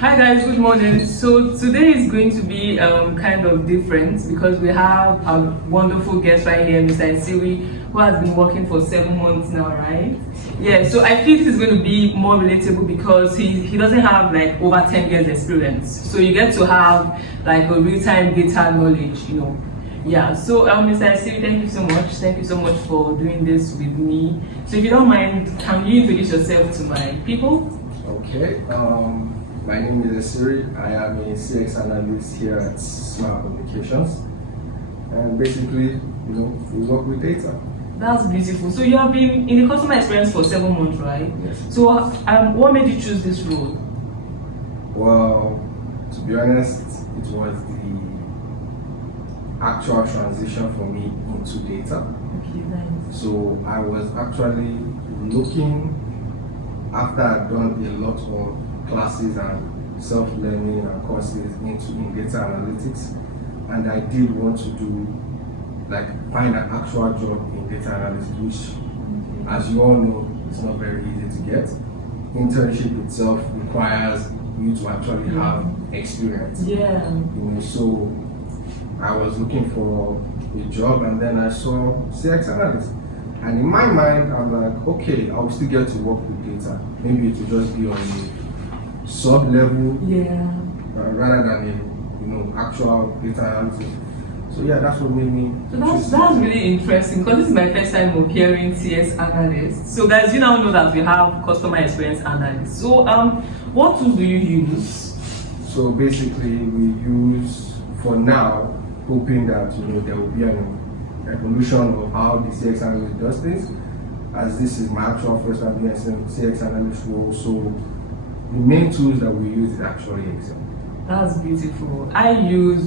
Hi guys, good morning. So today is going to be kind of different because we have a wonderful guest right here, Mr. Isiri, who has been working for 7 months now, right? Yeah, so I feel this is going to be more relatable because he doesn't have like over 10 years experience. So you get to have like a real-time data knowledge. Yeah, so Mr. Isiri, thank you so much. Thank you so much for doing this with me. So if you don't mind, can you introduce yourself to my people? Okay, my name is Isiri. I am a CX analyst here at Smart Communications, and basically, we work with data. That's beautiful. So you have been in the customer experience for 7 months, right? Yes. So what made you choose this role? Well, to be honest, it was the actual transition for me into data. Okay, nice. So I was actually looking after I'd done a lot of classes and self-learning and courses in data analytics, and I did want to find an actual job in data analytics, which, as you all know, it's not very easy to get. Internship itself requires you to actually have experience. Yeah. So I was looking for a job, and then I saw CX analyst. And in my mind, I'm like, okay, I'll still get to work with data. Maybe it will just be on a sub-level, rather than actual data analysis. So yeah, that's what made me. So that's really interesting because this is my first time of hearing CS analyst. So guys, you now know that we have customer experience analyst. So what tools do you use? So basically, we use, for now, hoping that there will be an evolution of how the CX analyst does things, as this is my actual first time being a CX analyst role. So the main tools that we use is actually Excel. That's beautiful.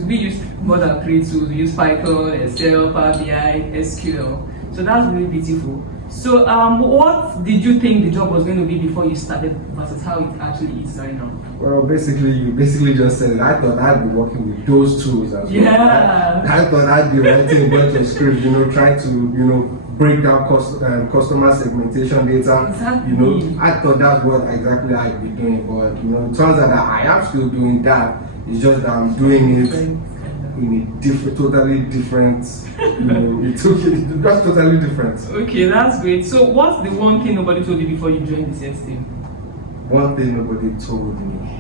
We use more than 3 tools. We use Python, Excel, Power BI, SQL. So that's really beautiful. So what did you think the job was going to be before you started versus how it actually is right now? Well, you basically just said it. I thought I'd be working with those tools as well. Yeah. I thought I'd be writing a bunch of scripts, trying to, break down customer segmentation data. Exactly. I thought that's what exactly I'd be doing, but it turns out that I am still doing that. It's just that I'm doing it in a totally different, it's just totally different. Okay, that's great. So what's the one thing nobody told you before you joined the CS team? One thing nobody told me.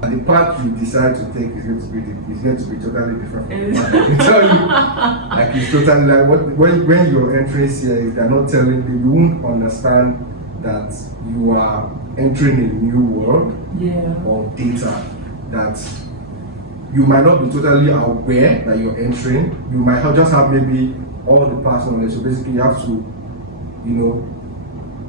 The path you decide to take is going to be totally different from the path I can tell you. Like, it's totally like when you're entering CS, they're not telling you won't understand that you are entering a new world of data, that you might not be totally aware that you're entering. You might just have maybe all the past knowledge. So basically you have to,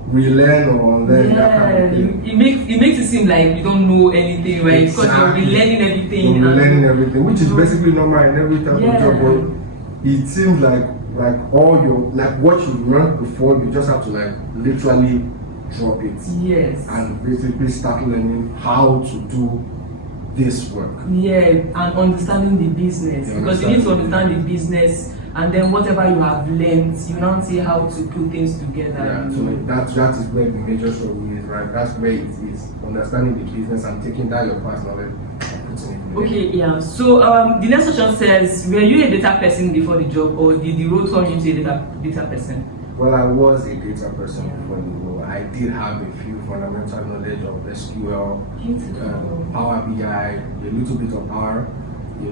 relearn or unlearn that kind of thing. It makes it seem like you don't know anything, right? Because you're relearning everything. You're relearning everything, which is basically normal in every type of job. But it seems like all your what you've learned before, you just have to literally drop it. Yes. And basically start learning how to do this work. Yeah, and understanding the business. Because you need to understand the business, and then whatever you have learned, you now see how to put things together. Yeah, so that is where the major struggle is, right? That's where it is. Understanding the business and taking that your past knowledge and putting it in. Okay, yeah. So the next question says, were you a data person before the job, or did the role turn you into a data person? Well, I was a data person before the role. I did have a few fundamental knowledge of SQL, Power BI, a little bit of R. I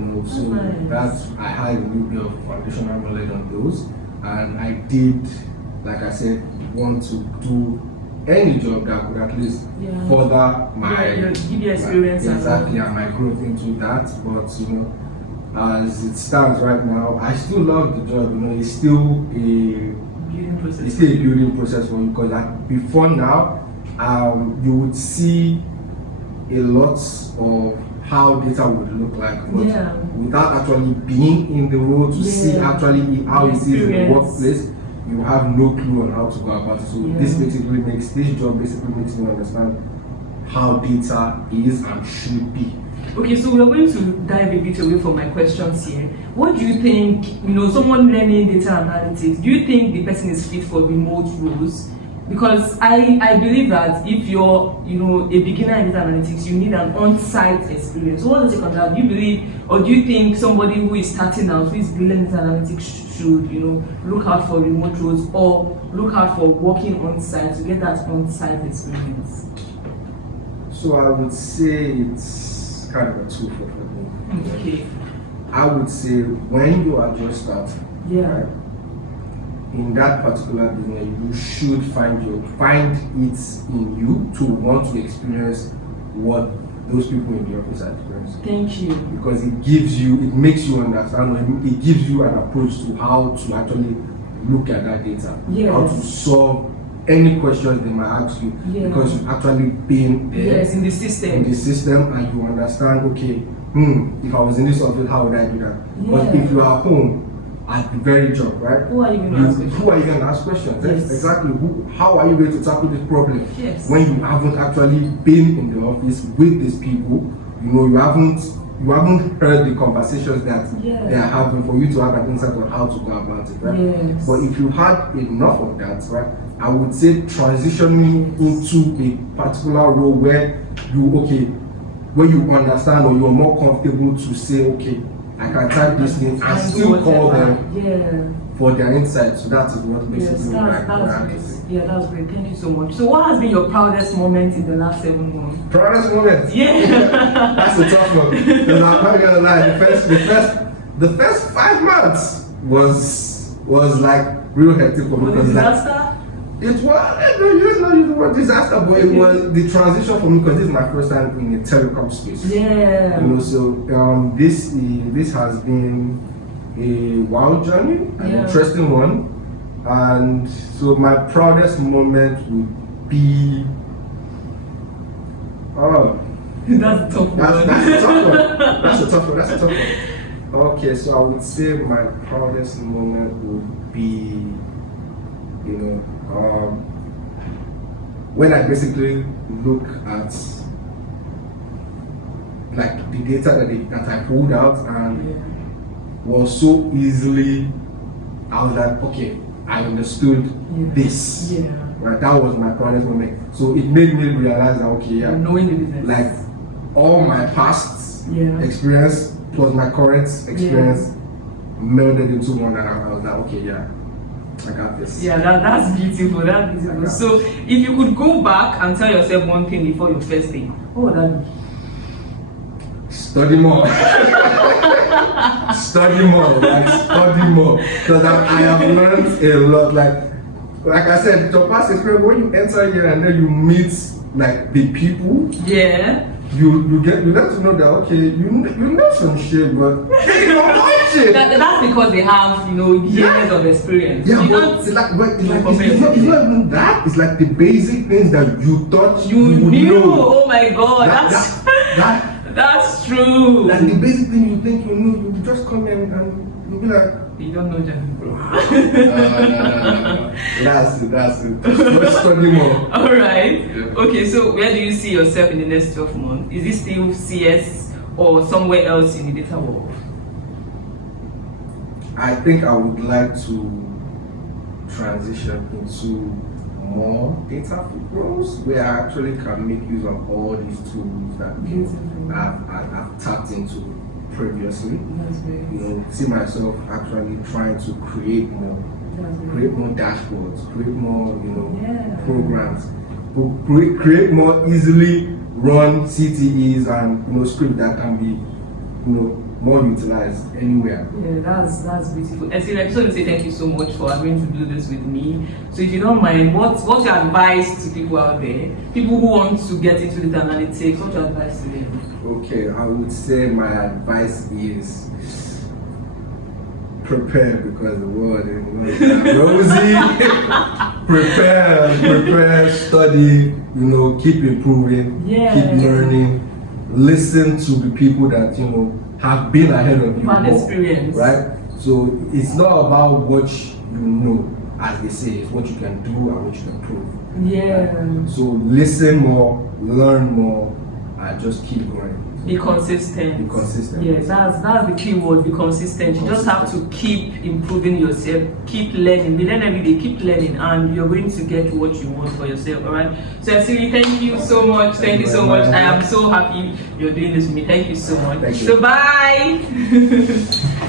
had a little bit of foundational knowledge on those, and I did, like I said, want to do any job that could at least further give you experience and my growth into that. But as it stands right now, I still love the job. It's still a building process for me, because before now, you would see a lot of how data would look like, but without actually being in the role to see actually how it is in the workplace, you have no clue on how to go about it. So this job basically makes me understand how data is and should be. Okay, so we're going to dive a bit away from my questions here. What do you think, someone learning data analytics, do you think the person is fit for remote roles? Because I believe that if you're a beginner in data analytics, you need an on-site experience. So what does it come down? Do you believe, or do you think somebody who is starting out, who is building data analytics, should look out for remote roles or look out for working on-site to get that on-site experience? So I would say it's kind of a two-fold for me. Okay. I would say when you are just starting, right, in that particular business, you should find it in you to want to experience what those people in the office are experiencing. Thank you. Because it makes you understand, it gives you an approach to how to actually look at that data, how to solve any questions they might ask you, because you've actually been there, in the system, and you understand, okay, if I was in this office, how would I do that? But if you are home at the very job, right? Who are you going to ask questions? Yes. Exactly. How are you going to tackle this problem? Yes. When you haven't actually been in the office with these people, you haven't heard the conversations that they are having for you to have an insight on how to go about it, right? Yes. But if you had enough of that, right, I would say transitioning into a particular role where you understand or you're more comfortable to say, okay, I can type these things and still call them for their insights. So that is what basically that's great. That's great. Thank you so much. So what has been your proudest moment in the last 7 months? Proudest moment? Yeah. That's a tough one. Because I'm not gonna lie, the first 5 months was like real hectic for me. Disaster? It was not the word disaster, but it was the transition for me because this is my first time in the telecom space. Yeah. So this has been a wild journey, an interesting one, and so my proudest moment would be that's a tough one. That's a tough one. Okay, so I would say my proudest moment would be when I basically look at like the data that I pulled out and was so easily, I was like, okay, I understood this. Yeah. Right, that was my proudest moment. So it made me realize that knowing the business, like all my past experience plus my current experience melded into one, and I was like, okay, I got this. Yeah, that's beautiful. That's beautiful. So, if you could go back and tell yourself one thing before your first day, what would that be? Study more. Study more. Because I have learned a lot. Like I said, your past experience, when you enter here and then you meet like the people. Yeah. You get to know that you know some shit, but they don't know shit. That's because they have years of experience. Yeah, it's not even that. It's like the basic things that you thought you would knew. Know. Oh my god, that's true. Like the basic thing you think you knew, you just come in and you'll be like, you don't know them. No. That's it. Let's study more. All right. Yeah. Okay, so where do you see yourself in the next 12 months? Is it still CS or somewhere else in the data world? I think I would like to transition into more data roles where I actually can make use of all these tools that I've tapped into previously. See myself actually trying to create more dashboards, create more programs, create more easily run CTEs and scripts that can be more utilized anywhere. Yeah, that's beautiful. And so I just want to say thank you so much for agreeing to do this with me. So if you don't mind, what's your advice to people out there, people who want to get into data analytics? What's your advice to them? Okay, I would say my advice is prepare, because the world is not rosy. prepare, study, keep improving, keep learning, listen to the people that have been ahead of you, experience, right? So it's not about what you know, as they say, it's what you can do and what you can prove. Yeah. Right? So listen more, learn more, and just keep going. Be consistent. Be consistent. Yes, that's the key word. Be consistent. You just have to keep improving yourself, keep learning. We learn every day. Keep learning, and you're going to get what you want for yourself. All right. So Asiri, thank you so much. Thank you so much. I am so happy you're doing this with me. Thank you so much. Thank you. So bye.